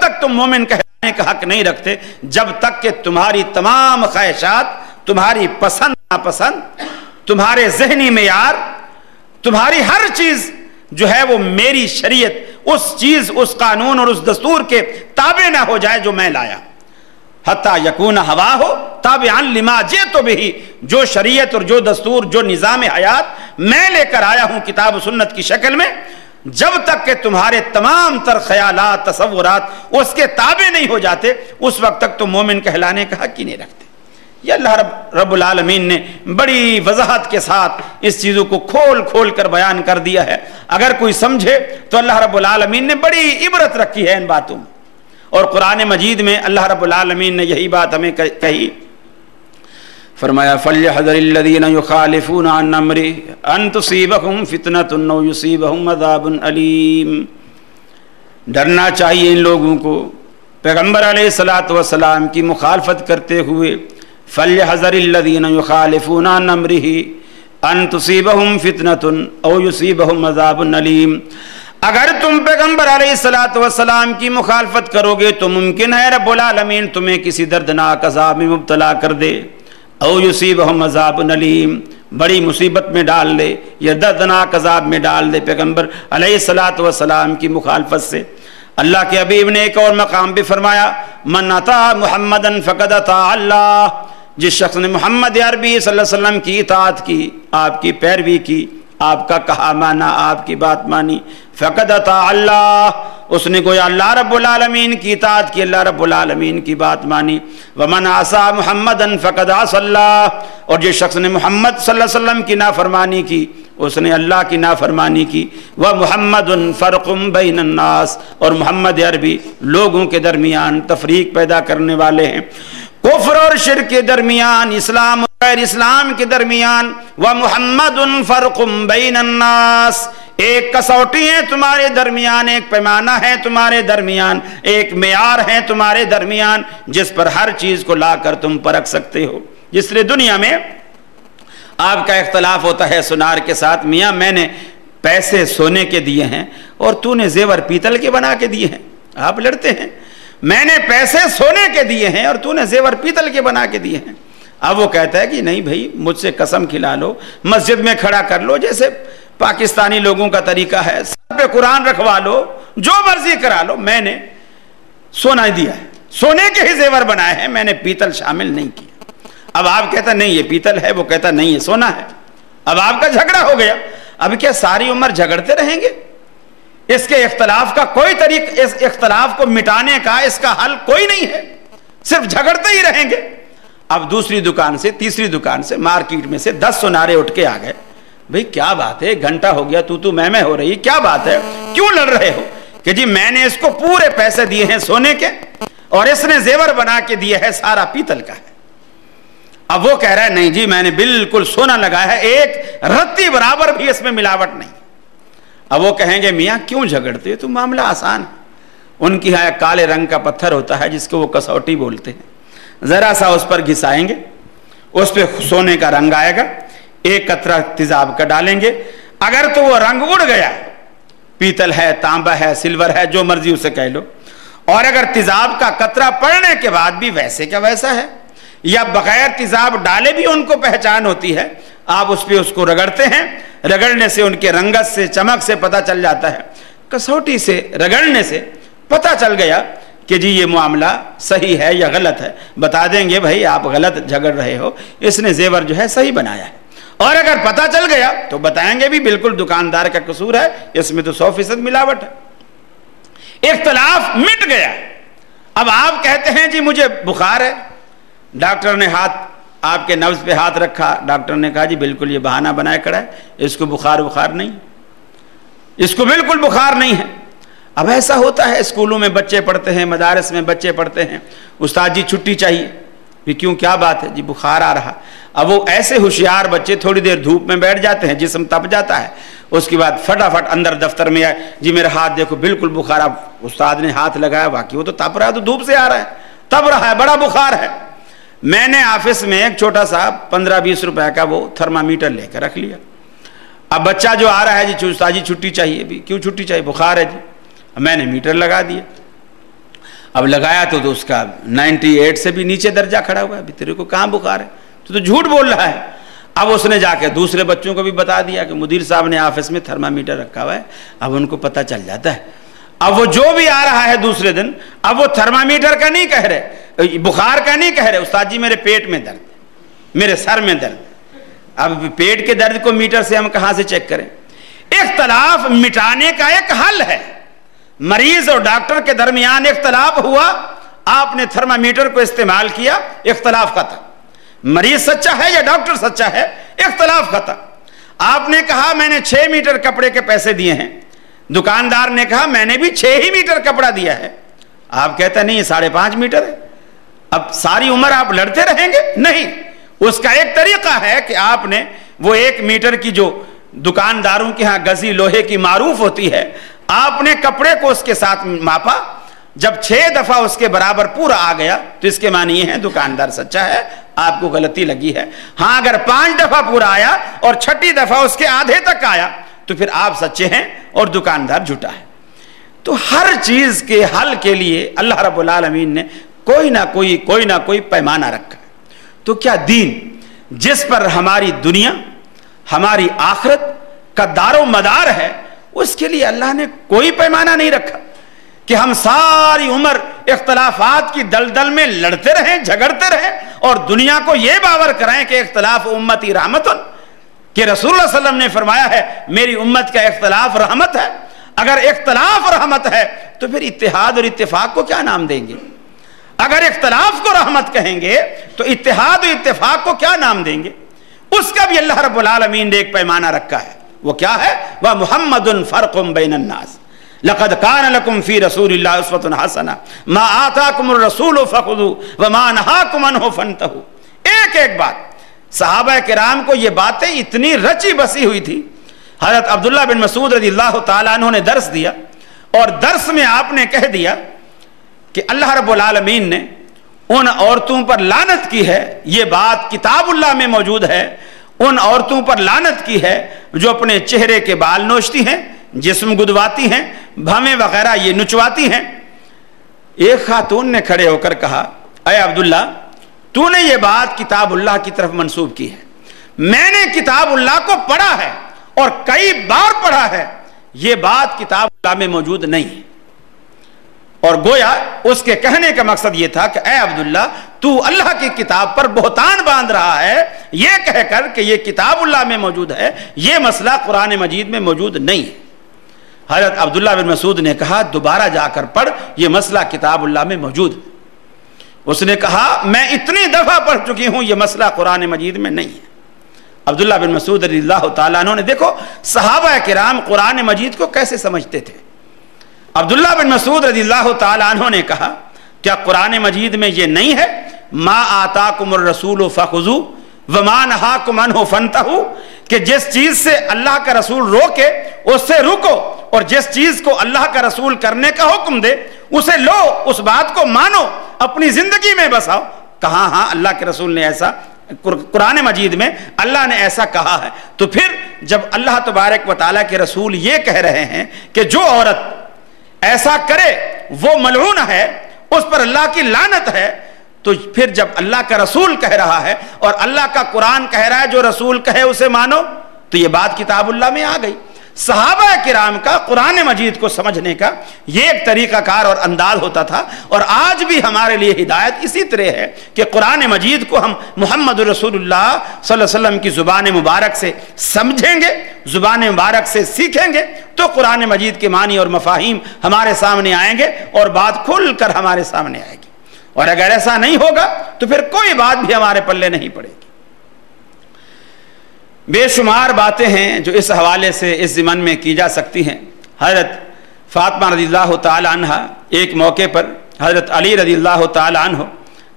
تک تم مومن کہلانے کا حق نہیں رکھتے جب تک کہ تمہاری تمام خواہشات، تمہاری پسند ناپسند، تمہارے ذہنی معیار، تمہاری ہر چیز جو ہے وہ میری شریعت، اس چیز، اس قانون اور اس دستور کے تابع نہ ہو جائے جو میں لایا. حتی یکون ہواہ تابعا لما جئت بہ، جو شریعت اور جو دستور، جو نظام حیات میں لے کر آیا ہوں کتاب و سنت کی شکل میں، جب تک کہ تمہارے تمام تر خیالات، تصورات اس کے تابع نہیں ہو جاتے، اس وقت تک تم مومن کہلانے کا حق ہی نہیں رکھتے. یہ اللہ رب العالمین نے بڑی وضاحت کے ساتھ اس چیزوں کو کھول کھول کر بیان کر دیا ہے. اگر کوئی سمجھے تو اللہ رب العالمین نے بڑی عبرت رکھی ہے ان باتوں میں. اور قرآن مجید میں اللہ رب العالمین نے یہی بات ہمیں کہی، فرمایا فَلْيَحْذَرِ الَّذِينَ يُخَالِفُونَ عَنْ أَمْرِهِ أَن تُصِيبَهُمْ فِتْنَةٌ أَوْ يُصِيبَهُمْ عَذَابٌ أَلِيمٌ. ڈرنا چاہیے ان لوگوں کو پیغمبر علیہ السلام کی مخالفت کرتے ہوئے. فَلْيَحْذَرِ الَّذِينَ يُخَالِفُونَ عَنْ أَمْرِهِ أَن تُصِيبَهُمْ فِتْنَةٌ أَوْ يُصِيبَهُمْ عَذَابٌ أَلِيمٌ. اگر تم پیغمبر علیہ السلام کی مخالفت کرو گے تو ممکن ہے رب العالمین تمہیں کسی دردناک عذاب میں مبتلا کر دے. او یصیبہم عذاب علیم، بڑی مصیبت میں ڈال دے یا دردناک عذاب میں ڈال دے پیغمبر علیہ السلام کی مخالفت سے. اللہ کے حبیب نے ایک اور مقام بھی فرمایا من اطاع محمدا فقد اطاع اللہ، جس شخص نے محمد عربی صلی اللہ علیہ وسلم کی اطاعت کی، آپ کی پیروی کی، آپ کا کہا مانا، آپ کی بات مانی، فقد اطاع اللہ، اس نے گویا اللہ رب العالمین کی اطاعت کی، اللہ رب العالمین کی بات مانی. ومن عصى محمدا فقد عصى اللہ، اور جس شخص نے محمد صلی اللہ علیہ وسلم کی نافرمانی کی اس نے اللہ کی نافرمانی کی. ومحمد فرق بین الناس، اور محمد عربی لوگوں کے درمیان تفریق پیدا کرنے والے ہیں، کفر اور شرک کے درمیان، اسلام اور غیر اسلام کے درمیان. ومحمد فرق بین الناس، ایک کسوٹی ہے تمہارے درمیان، ایک پیمانہ ہے تمہارے درمیان، ایک معیار ہے تمہارے درمیان جس پر ہر چیز کو لا کر تم پرکھ سکتے ہو. جس لیے دنیا میں آپ کا اختلاف ہوتا ہے سنار کے ساتھ، میاں میں نے پیسے سونے کے دیے ہیں اور تو نے زیور پیتل کے بنا کے دیے ہیں. آپ لڑتے ہیں، میں نے پیسے سونے کے دیے ہیں اور تو نے زیور پیتل کے بنا کے دیے ہیں. اب وہ کہتا ہے کہ نہیں بھائی مجھ سے قسم کھلا لو، مسجد میں کھڑا کر لو، جیسے پاکستانی لوگوں کا طریقہ ہے، سر پہ قرآن رکھوا لو، جو مرضی کرا لو، میں نے سونا دیا ہے، سونے کے ہی زیور بنائے ہیں، میں نے پیتل شامل نہیں کیا. اب آپ کہتا نہیں یہ پیتل ہے، وہ کہتا نہیں یہ سونا ہے. اب آپ کا جھگڑا ہو گیا. اب کیا ساری عمر جھگڑتے رہیں گے؟ اس کے اختلاف کا کوئی طریقہ، اس اختلاف کو مٹانے کا اس کا حل کوئی نہیں ہے، صرف جھگڑتے ہی رہیں گے. اب دوسری دکان سے، تیسری دکان سے، مارکیٹ میں سے 10 سنارے اٹھ کے آ گئے. بھئی کیا بات ہے، 1 گھنٹہ ہو گیا تو میں ہو رہی، کیا بات ہے، کیوں لڑ رہے ہو؟ کہ جی میں نے اس کو پورے پیسے دیے ہیں سونے کے اور اس نے زیور بنا کے دیے ہے سارا پیتل کا ہے. اب وہ کہہ رہا ہے نہیں جی میں نے بالکل سونا لگایا ہے، ایک رتی برابر بھی اس میں ملاوٹ نہیں. اب وہ کہیں گے میاں کیوں جھگڑتے تو معاملہ آسان ہے. ان کی یہاں کالے رنگ کا پتھر ہوتا ہے جس کو وہ کسوٹی بولتے ہیں، ذرا سا اس پر گھسائیں گے، اس پہ سونے کا رنگ آئے گا، 1 قطرہ تیزاب کا ڈالیں گے، اگر تو وہ رنگ اڑ گیا، پیتل ہے، تانبا ہے، سلور ہے، جو مرضی اسے کہہ لو، اور اگر تیزاب کا قطرہ پڑنے کے بعد بھی ویسے کا ویسا ہے، یا بغیر تیزاب ڈالے بھی ان کو پہچان ہوتی ہے، آپ اس پہ اس کو رگڑتے ہیں، رگڑنے سے ان کے رنگت سے، چمک سے پتہ چل جاتا ہے. کسوٹی سے رگڑنے سے پتہ چل گیا کہ جی یہ معاملہ صحیح ہے یا غلط ہے. بتا دیں گے بھائی آپ غلط جھگڑ رہے ہو، اس نے زیور جو ہے صحیح بنایا ہے. اور اگر پتہ چل گیا تو بتائیں گے بھی بالکل دکاندار کا قصور ہے، اس میں تو 100% ملاوٹ ہے. اختلاف مٹ گیا. اب آپ کہتے ہیں جی مجھے بخار ہے، ڈاکٹر نے آپ کے نبض پہ ہاتھ رکھا، ڈاکٹر نے کہا جی بالکل یہ بہانہ بنائے کھڑا ہے، اس کو بخار نہیں، اس کو بالکل بخار نہیں ہے. اب ایسا ہوتا ہے اسکولوں میں بچے پڑھتے ہیں، مدارس میں بچے پڑھتے ہیں، استاد جی چھٹی چاہیے. کیوں کیا بات ہے؟ جی بخار آ رہا. اب وہ ایسے ہوشیار بچے تھوڑی دیر دھوپ میں بیٹھ جاتے ہیں، جسم تپ جاتا ہے، اس کے بعد فٹافٹ اندر دفتر میں آئے، جی میرا ہاتھ دیکھو بالکل بخار. اب استاد نے ہاتھ لگایا، واقعی وہ تو تپ رہا ہے، تو دھوپ سے آ رہا ہے، تپ رہا ہے، بڑا بخار ہے. میں نے آفس میں ایک چھوٹا سا 15-20 روپے کا وہ تھرمامیٹر لے کر رکھ لیا. اب بچہ جو آ رہا ہے جی استاد جی چھٹی چاہیے. بھی کیوں چھٹی چاہیے؟ بخار ہے جی. میں نے میٹر لگا دیا. اب لگایا تو اس کا 98 سے بھی نیچے درجہ کھڑا ہوا ہے. ابھی تیرے کو کہاں بخار ہے, تو جھوٹ بول رہا ہے. اب اس نے جا کے دوسرے بچوں کو بھی بتا دیا کہ مدیر صاحب نے آفس میں تھرمامیٹر رکھا ہوا ہے. اب ان کو پتہ چل جاتا ہے. اب وہ جو بھی آ رہا ہے دوسرے دن, اب وہ تھرمامیٹر کا نہیں کہہ رہے, بخار کا نہیں کہہ رہے, استاد جی میرے پیٹ میں درد, میرے سر میں درد. اب پیٹ کے درد کو میٹر سے ہم کہاں سے چیک کریں؟ اختلاف مٹانے کا ایک حل ہے. مریض اور ڈاکٹر کے درمیان اختلاف ہوا, آپ نے تھرمامیٹر کو استعمال کیا, اختلاف ختم. مریض سچا ہے یا ڈاکٹر سچا ہے, اختلاف ختم. آپ نے کہا میں نے 6 میٹر کپڑے کے پیسے دیے ہیں, دکاندار نے کہا میں نے بھی 6 ہی میٹر کپڑا دیا ہے. آپ کہتے ہیں نہیں یہ 5.5 میٹر ہے. اب ساری عمر آپ لڑتے رہیں گے؟ نہیں. اس کا ایک طریقہ ہے کہ آپ نے وہ 1 میٹر کی جو دکانداروں کے ہاں گزی لوہے کی معروف ہوتی ہے, آپ نے کپڑے کو اس کے ساتھ ماپا, جب 6 دفعہ اس کے برابر پورا آ گیا تو اس کے معنی یہ ہے دکاندار سچا ہے, آپ کو غلطی لگی ہے. ہاں اگر 5 دفعہ پورا آیا اور 6ٹھی دفعہ اس کے آدھے تک آیا تو پھر آپ سچے ہیں اور دکاندار جھوٹا ہے. تو ہر چیز کے حل کے لیے اللہ رب العالمین نے کوئی نہ کوئی پیمانہ رکھا. تو کیا دین جس پر ہماری دنیا ہماری آخرت کا دار و مدار ہے, اس کے لیے اللہ نے کوئی پیمانہ نہیں رکھا کہ ہم ساری عمر اختلافات کی دلدل میں لڑتے رہیں, جھگڑتے رہیں اور دنیا کو یہ باور کرائیں کہ اختلاف امتی رحمتن, کہ رسول اللہ صلی اللہ علیہ وسلم نے فرمایا ہے میری امت کا اختلاف رحمت ہے. اگر اختلاف رحمت ہے تو پھر اتحاد اور اتفاق کو کیا نام دیں گے؟ اگر اختلاف کو رحمت کہیں گے تو اتحاد و اتفاق کو کیا نام دیں گے؟ اس کا بھی اللہ رب العالمین نے ایک پیمانہ رکھا ہے. وہ کیا ہے؟ وَمُحَمَّدٌ فَرْقٌ بَيْنَ النَّاسِ لَقَدْ كَانَ لَكُمْ فِي رَسُولِ اللَّهِ أُسْوَةٌ حَسَنَةٌ مَا آتَاكُمُ الرَّسُولُ فَخُذُوهُ وَمَا نَهَاكُمْ عَنْهُ فَانْتَهُوا. ایک بات, صحابہ کرام کو یہ باتیں اتنی رچی بسی ہوئی تھی. حضرت عبداللہ بن مسعود رضی اللہ تعالیٰ عنہ نے درس دیا اور درس میں آپ نے کہہ دیا کہ اللہ رب العالمین نے ان عورتوں پر لعنت کی ہے, یہ بات کتاب اللہ میں موجود ہے, ان عورتوں پر لعنت کی ہے جو اپنے چہرے کے بال نوچتی ہیں, جسم گدواتی ہیں, بھویں وغیرہ یہ نچواتی ہیں. ایک خاتون نے کھڑے ہو کر کہا اے عبداللہ تو نے یہ بات کتاب اللہ کی طرف منسوب کی ہے, میں نے کتاب اللہ کو پڑھا ہے اور کئی بار پڑھا ہے, یہ بات کتاب اللہ میں موجود نہیں ہے. اور گویا اس کے کہنے کا مقصد یہ تھا کہ اے عبداللہ تو اللہ کی کتاب پر بہتان باندھ رہا ہے یہ کہہ کر کہ یہ کتاب اللہ میں موجود ہے, یہ مسئلہ قرآن مجید میں موجود نہیں ہے. حضرت عبداللہ بن مسعود نے کہا دوبارہ جا کر پڑھ, یہ مسئلہ کتاب اللہ میں موجود ہے. اس نے کہا میں اتنی دفعہ پڑھ چکی ہوں, یہ مسئلہ قرآن مجید میں نہیں ہے. عبداللہ بن مسعود رضی اللہ تعالیٰ عنہ نے دیکھو صحابہ کرام قرآن مجید کو کیسے سمجھتے تھے. عبداللہ بن مسعود رضی اللہ تعالیٰ عنہ نے کہا کیا قرآن مجید میں یہ نہیں ہے ما آتاکم الرسول فخذوہ وما نہاکم عنہ فانتہوا, کہ جس چیز سے اللہ کا رسول روکے اس سے رکو اور جس چیز کو اللہ کا رسول کرنے کا حکم دے اسے لو, اس بات کو مانو, اپنی زندگی میں بساؤ. کہاں ہاں اللہ کے رسول نے ایسا, قرآن مجید میں اللہ نے ایسا کہا ہے. تو پھر جب اللہ تبارک و تعالیٰ کے رسول یہ کہہ رہے ہیں کہ جو عورت ایسا کرے وہ ملعون ہے, اس پر اللہ کی لعنت ہے, تو پھر جب اللہ کا رسول کہہ رہا ہے اور اللہ کا قرآن کہہ رہا ہے جو رسول کہے اسے مانو, تو یہ بات کتاب اللہ میں آ گئی. صحابہ کرام کا قرآن مجید کو سمجھنے کا یہ ایک طریقہ کار اور انداز ہوتا تھا, اور آج بھی ہمارے لیے ہدایت اسی طرح ہے کہ قرآن مجید کو ہم محمد رسول اللہ صلی اللہ علیہ وسلم کی زبان مبارک سے سمجھیں گے, زبان مبارک سے سیکھیں گے, تو قرآن مجید کے معنی اور مفاہیم ہمارے سامنے آئیں گے اور بات کھل کر ہمارے سامنے آئے گی. اور اگر ایسا نہیں ہوگا تو پھر کوئی بات بھی ہمارے پلے نہیں پڑے گی. بے شمار باتیں ہیں جو اس حوالے سے اس ضمن میں کی جا سکتی ہیں. حضرت فاطمہ رضی اللہ تعالی عنہ ایک موقع پر حضرت علی رضی اللہ تعالی عنہ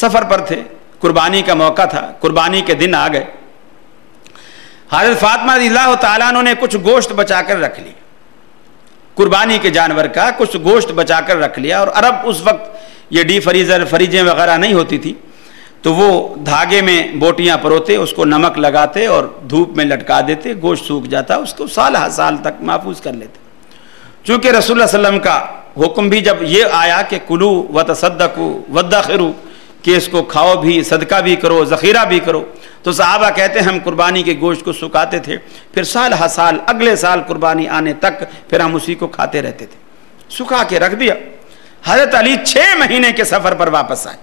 سفر پر تھے, قربانی کا موقع تھا, قربانی کے دن آ گئے. حضرت فاطمہ رضی اللہ تعالی عنہ نے کچھ گوشت بچا کر رکھ لی, قربانی کے جانور کا کچھ گوشت بچا کر رکھ لیا. اور عرب اس وقت یہ ڈی فریزر فریجیں وغیرہ نہیں ہوتی تھی, تو وہ دھاگے میں بوٹیاں پروتے, اس کو نمک لگاتے اور دھوپ میں لٹکا دیتے, گوشت سوکھ جاتا, اس کو سال ہر سال تک محفوظ کر لیتے. چونکہ رسول اللہ صلی اللہ علیہ وسلم کا حکم بھی جب یہ آیا کہ کلو وتصدقوا وادخروا، کہ اس کو کھاؤ بھی، صدقہ بھی کرو، ذخیرہ بھی کرو، تو صحابہ کہتے ہیں ہم قربانی کے گوشت کو سکھاتے تھے، پھر سال ہر سال اگلے سال قربانی آنے تک پھر ہم اسی کو کھاتے رہتے تھے، سکھا کے رکھ دیا۔ حضرت علی 6 مہینے کے سفر پر واپس آئے،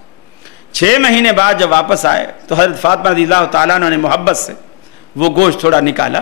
6 مہینے بعد جب واپس آئے تو حضرت فاطمہ رضی اللہ تعالیٰ عنہ نے محبت سے وہ گوشت تھوڑا نکالا،